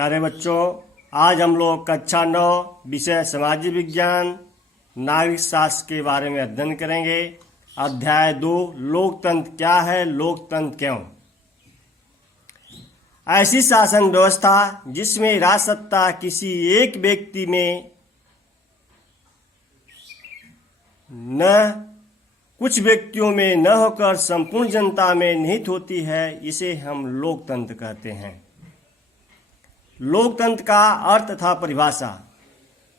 प्यारे बच्चों, आज हम लोग कक्षा 9 विषय सामाजिक विज्ञान नागरिक शास्त्र के बारे में अध्ययन करेंगे। अध्याय 2 लोकतंत्र क्या है, लोकतंत्र क्यों। ऐसी शासन व्यवस्था जिसमें राज सत्ता किसी एक व्यक्ति में न कुछ व्यक्तियों में न होकर संपूर्ण जनता में निहित होती है, इसे हम लोकतंत्र कहते हैं। लोकतंत्र का अर्थ तथा परिभाषा।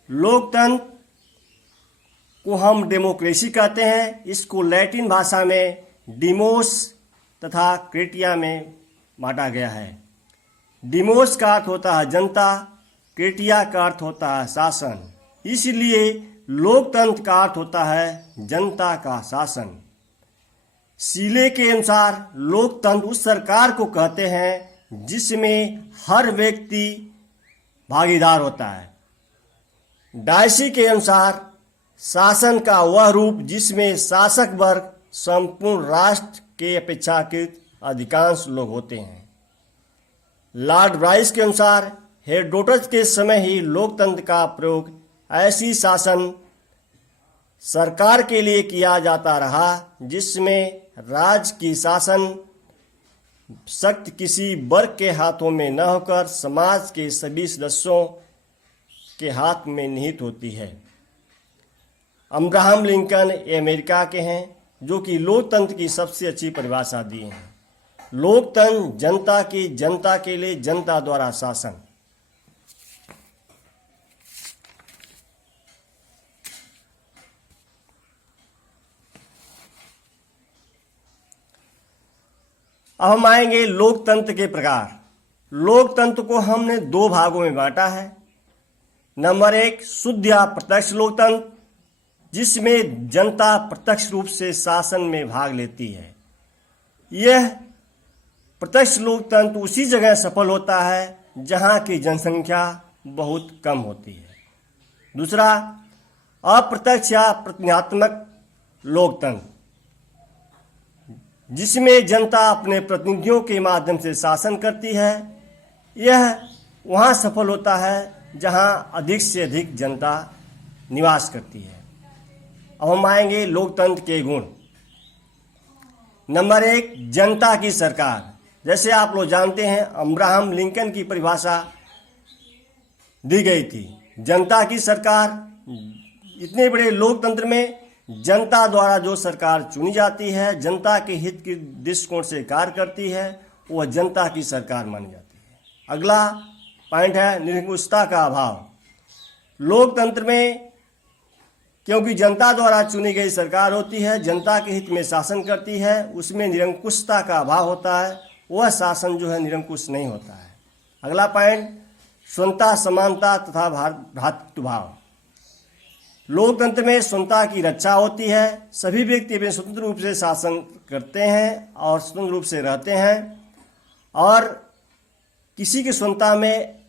लोकतंत्र को हम डेमोक्रेसी कहते हैं। इसको लैटिन भाषा में डिमोस तथा क्रेटिया में बांटा गया है। डिमोस का अर्थ होता है जनता, क्रेटिया का अर्थ होता है शासन। इसलिए लोकतंत्र का अर्थ होता है जनता का शासन। सीले के अनुसार लोकतंत्र उस सरकार को कहते हैं जिसमें हर व्यक्ति भागीदार होता है। डायसी के अनुसार शासन का वह रूप जिसमें शासक वर्ग संपूर्ण राष्ट्र के अपेक्षाकृत अधिकांश लोग होते हैं। लॉर्ड ब्राइस के अनुसार हेरोडोटस के समय ही लोकतंत्र का प्रयोग ऐसी शासन सरकार के लिए किया जाता रहा जिसमें राज्य की शासन शक्ति किसी वर्ग के हाथों में न होकर समाज के सभी सदस्यों के हाथ में निहित होती है। अब्राहम लिंकन अमेरिका के हैं जो कि लोकतंत्र की सबसे अच्छी परिभाषा दी है। लोकतंत्र जनता के लिए जनता द्वारा शासन। अब हम आएंगे लोकतंत्र के प्रकार। लोकतंत्र को हमने 2 भागों में बांटा है। नंबर 1 शुद्ध या प्रत्यक्ष लोकतंत्र, जिसमें जनता प्रत्यक्ष रूप से शासन में भाग लेती है। यह प्रत्यक्ष लोकतंत्र उसी जगह सफल होता है जहां की जनसंख्या बहुत कम होती है। दूसरा अप्रत्यक्ष या प्रतिनिधात्मक लोकतंत्र, जिसमें जनता अपने प्रतिनिधियों के माध्यम से शासन करती है। यह वहाँ सफल होता है जहाँ अधिक से अधिक जनता निवास करती है। अब हम आएंगे लोकतंत्र के गुण। नंबर 1 जनता की सरकार। जैसे आप लोग जानते हैं अब्राहम लिंकन की परिभाषा दी गई थी, जनता की सरकार। इतने बड़े लोकतंत्र में जनता द्वारा जो सरकार चुनी जाती है, जनता के हित के दृष्टिकोण से कार्य करती है, वह जनता की सरकार मानी जाती है। अगला पॉइंट है निरंकुशता का अभाव। लोकतंत्र में क्योंकि जनता द्वारा चुनी गई सरकार होती है, जनता के हित में शासन करती है, उसमें निरंकुशता का अभाव होता है। वह शासन जो है निरंकुश नहीं होता है। अगला पॉइंट स्वतंत्रता, समानता तथा भ्रातृत्वभाव। लोकतंत्र में स्वतंत्रता की रक्षा होती है। सभी व्यक्ति अपने स्वतंत्र रूप से शासन करते हैं और स्वतंत्र रूप से रहते हैं और किसी की स्वतंत्रता में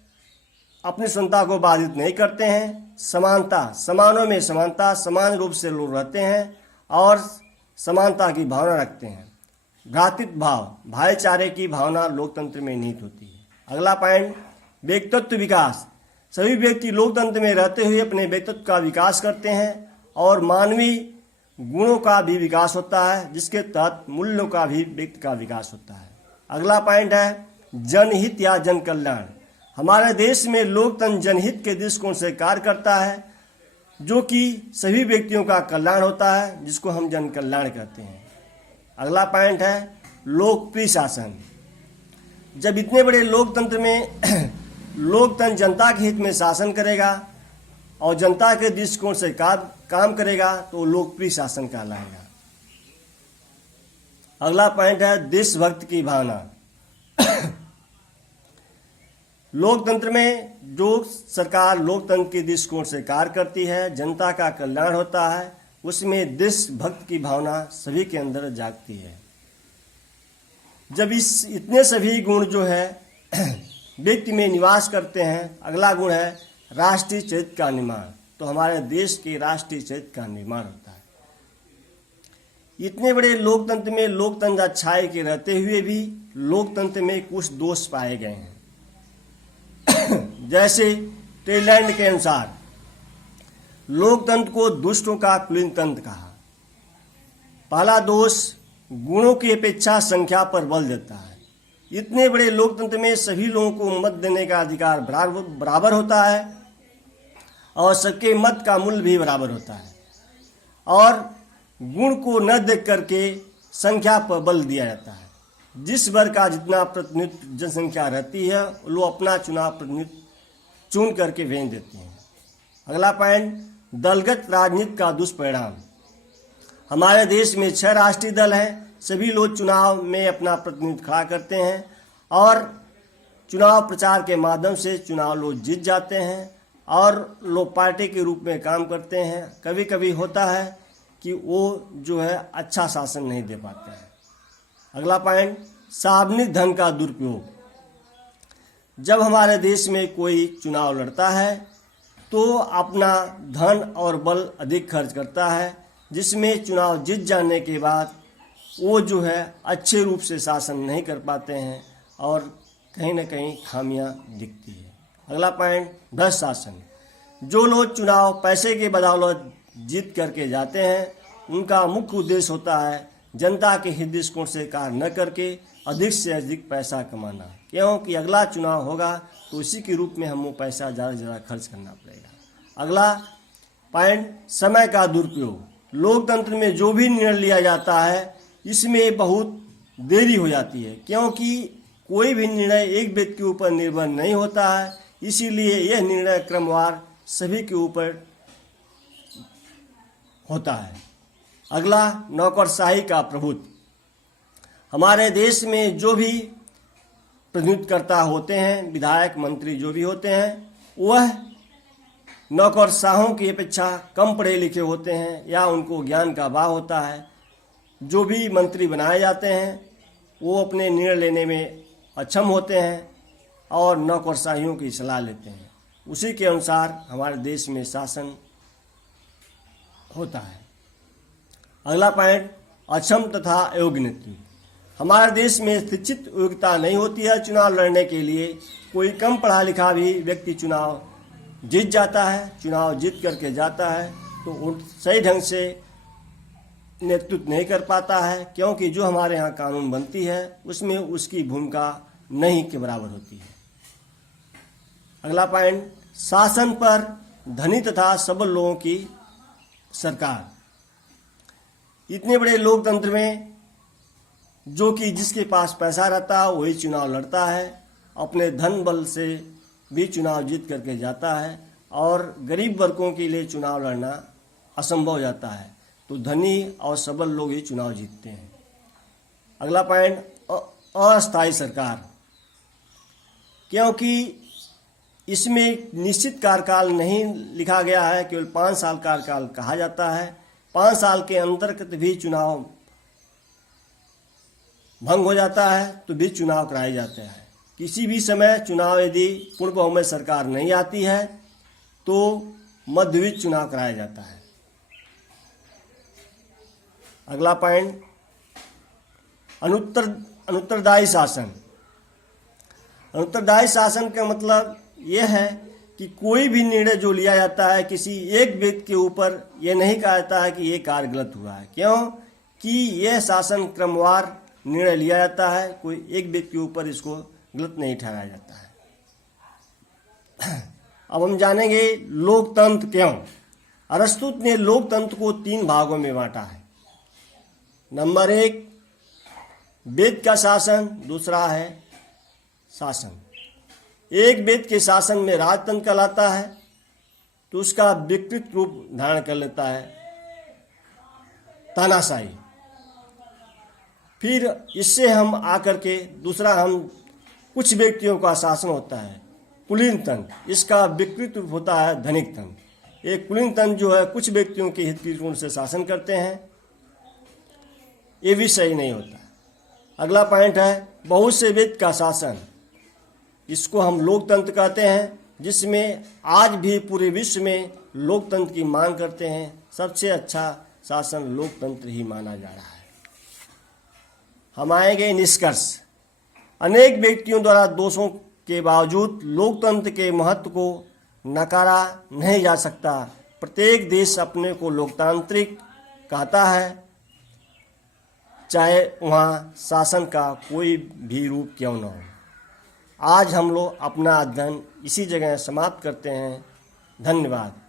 अपनी स्वतंत्रता को बाधित नहीं करते हैं। समानता, समानों में समानता, समान रूप से लोग रहते हैं और समानता की भावना रखते हैं। भ्रातृत्व भाव, भाईचारे की भावना लोकतंत्र में निहित होती है। अगला पॉइंट व्यक्तित्व विकास। सभी व्यक्ति लोकतंत्र में रहते हुए अपने व्यक्तित्व का विकास करते हैं और मानवीय गुणों का भी विकास होता है, जिसके तहत मूल्यों का भी व्यक्ति का विकास होता है। अगला पॉइंट है जनहित या जन कल्याण। हमारे देश में लोकतंत्र जनहित के दृष्टिकोण से कार्य करता है, जो कि सभी व्यक्तियों का कल्याण होता है, जिसको हम जन कल्याण कहते हैं। अगला पॉइंट है लोकप्रिय शासन। जब इतने बड़े लोकतंत्र में लोकतंत्र जनता के हित में शासन करेगा और जनता के दृष्टिकोण से काम करेगा तो लोकप्रिय शासन कहलाएगा। अगला पॉइंट है देशभक्ति की भावना। लोकतंत्र में जो सरकार लोकतंत्र के दृष्टिकोण से कार्य करती है, जनता का कल्याण होता है, उसमें देशभक्ति की भावना सभी के अंदर जागती है। जब इतने सभी गुण जो है व्यक्ति में निवास करते हैं। अगला गुण है राष्ट्रीय चरित्र का निर्माण। तो हमारे देश के राष्ट्रीय चरित्र का निर्माण होता है। इतने बड़े लोकतंत्र में लोकतंत्र अच्छाई के रहते हुए भी लोकतंत्र में कुछ दोष पाए गए हैं। जैसे टेलैंड के अनुसार लोकतंत्र को दुष्टों का कुलीन तंत्र कहा। पहला दोष गुणों की अपेक्षा संख्या पर बल देता है। इतने बड़े लोकतंत्र में सभी लोगों को मत देने का अधिकार बराबर होता है और सबके मत का मूल्य भी बराबर होता है, और गुण को न देख करके संख्या पर बल दिया जाता है। जिस वर्ग का जितना प्रतिनिधित्व जनसंख्या रहती है वो अपना चुनाव प्रतिनिधित्व चुन करके भेज देते हैं। अगला पॉइंट, दलगत राजनीति का दुष्परिणाम। हमारे देश में 6 राष्ट्रीय दल हैं। सभी लोग चुनाव में अपना प्रतिनिधित्व खड़ा करते हैं और चुनाव प्रचार के माध्यम से चुनाव लोग जीत जाते हैं और लोग पार्टी के रूप में काम करते हैं। कभी कभी होता है कि वो जो है अच्छा शासन नहीं दे पाते हैं। अगला पॉइंट, सार्वजनिक धन का दुरुपयोग। जब हमारे देश में कोई चुनाव लड़ता है तो अपना धन और बल अधिक खर्च करता है, जिसमें चुनाव जीत जाने के बाद वो जो है अच्छे रूप से शासन नहीं कर पाते हैं और कहीं न कहीं खामियां दिखती है। अगला पॉइंट, भ्रष्ट शासन। जो लोग चुनाव पैसे के बदौलत जीत करके जाते हैं उनका मुख्य उद्देश्य होता है जनता के हित दृष्टिकोण से कार्य न करके अधिक से अधिक पैसा कमाना, क्योंकि अगला चुनाव होगा तो उसी के रूप में हम वो पैसा ज़्यादा से ज़्यादा खर्च करना पड़ेगा। अगला पॉइंट, समय का दुरुपयोग। लोकतंत्र में जो भी निर्णय लिया जाता है इसमें बहुत देरी हो जाती है, क्योंकि कोई भी निर्णय एक व्यक्ति के ऊपर निर्भर नहीं होता है, इसीलिए यह निर्णय क्रमवार सभी के ऊपर होता है। अगला, नौकरशाही का प्रभुत्व। हमारे देश में जो भी प्रतिनिधित्वकर्ता होते हैं, विधायक मंत्री जो भी होते हैं, वह नौकरशाहों की अपेक्षा कम पढ़े लिखे होते हैं या उनको ज्ञान का अभाव होता है। जो भी मंत्री बनाए जाते हैं वो अपने निर्णय लेने में अक्षम होते हैं और नौकरशाहियों की सलाह लेते हैं। उसी के अनुसार हमारे देश में शासन होता है। अगला पॉइंट, अक्षम तथा अयोग्य नेतृत्व। हमारे देश में शिक्षित योग्यता नहीं होती है चुनाव लड़ने के लिए। कोई कम पढ़ा लिखा भी व्यक्ति चुनाव जीत जाता है, चुनाव जीत करके जाता है तो वो सही ढंग से नेतृत्व नहीं कर पाता है, क्योंकि जो हमारे यहाँ कानून बनती है उसमें उसकी भूमिका नहीं के बराबर होती है। अगला पॉइंट, शासन पर धनी तथा सबल लोगों की सरकार। इतने बड़े लोकतंत्र में जो कि जिसके पास पैसा रहता है वही चुनाव लड़ता है, अपने धन बल से भी चुनाव जीत करके जाता है और गरीब वर्गों के लिए चुनाव लड़ना असंभव हो जाता है, तो धनी और सबल लोग ही चुनाव जीतते हैं। अगला पॉइंट, अस्थायी सरकार। क्योंकि इसमें निश्चित कार्यकाल नहीं लिखा गया है, केवल 5 साल कार्यकाल कहा जाता है। 5 साल के अंतर्गत भी चुनाव भंग हो जाता है तो भी चुनाव कराए जाते हैं। किसी भी समय चुनाव यदि पूर्ण बहुमत सरकार नहीं आती है तो मध्यवित्त चुनाव कराया जाता है। अगला पॉइंट, अनुत्तरदायी शासन। अनुत्तरदायी शासन का मतलब यह है कि कोई भी निर्णय जो लिया जाता है किसी एक व्यक्ति के ऊपर यह नहीं कहा जाता है कि ये कार्य गलत हुआ है, क्यों कि यह शासन क्रमवार निर्णय लिया जाता है, कोई एक व्यक्ति के ऊपर इसको गलत नहीं ठहराया जाता है। अब हम जानेंगे लोकतंत्र क्यों। अरस्तु ने लोकतंत्र को 3 भागों में बांटा है। नंबर 1 वेद का शासन, दूसरा है शासन। एक वेद के शासन में राजतंत्र कहलाता है तो उसका विकृत रूप धारण कर लेता है तानाशाही। फिर इससे हम आकर के दूसरा हम कुछ व्यक्तियों का शासन होता है कुलीन तंत्र, इसका विकृत रूप होता है धनिक तंत्र। एक कुलीन तंत्र जो है कुछ व्यक्तियों के हित की दृष्टि से शासन करते हैं, ये भी सही नहीं होता। अगला पॉइंट है बहुत से व्यक्ति का शासन, इसको हम लोकतंत्र कहते हैं, जिसमें आज भी पूरे विश्व में लोकतंत्र की मांग करते हैं। सबसे अच्छा शासन लोकतंत्र ही माना जा रहा है। हम आएंगे निष्कर्ष। अनेक व्यक्तियों द्वारा दोषों के बावजूद लोकतंत्र के महत्व को नकारा नहीं जा सकता। प्रत्येक देश अपने को लोकतांत्रिक कहता है, चाहे वहाँ शासन का कोई भी रूप क्यों न हो। आज हम लोग अपना अध्ययन इसी जगह समाप्त करते हैं। धन्यवाद।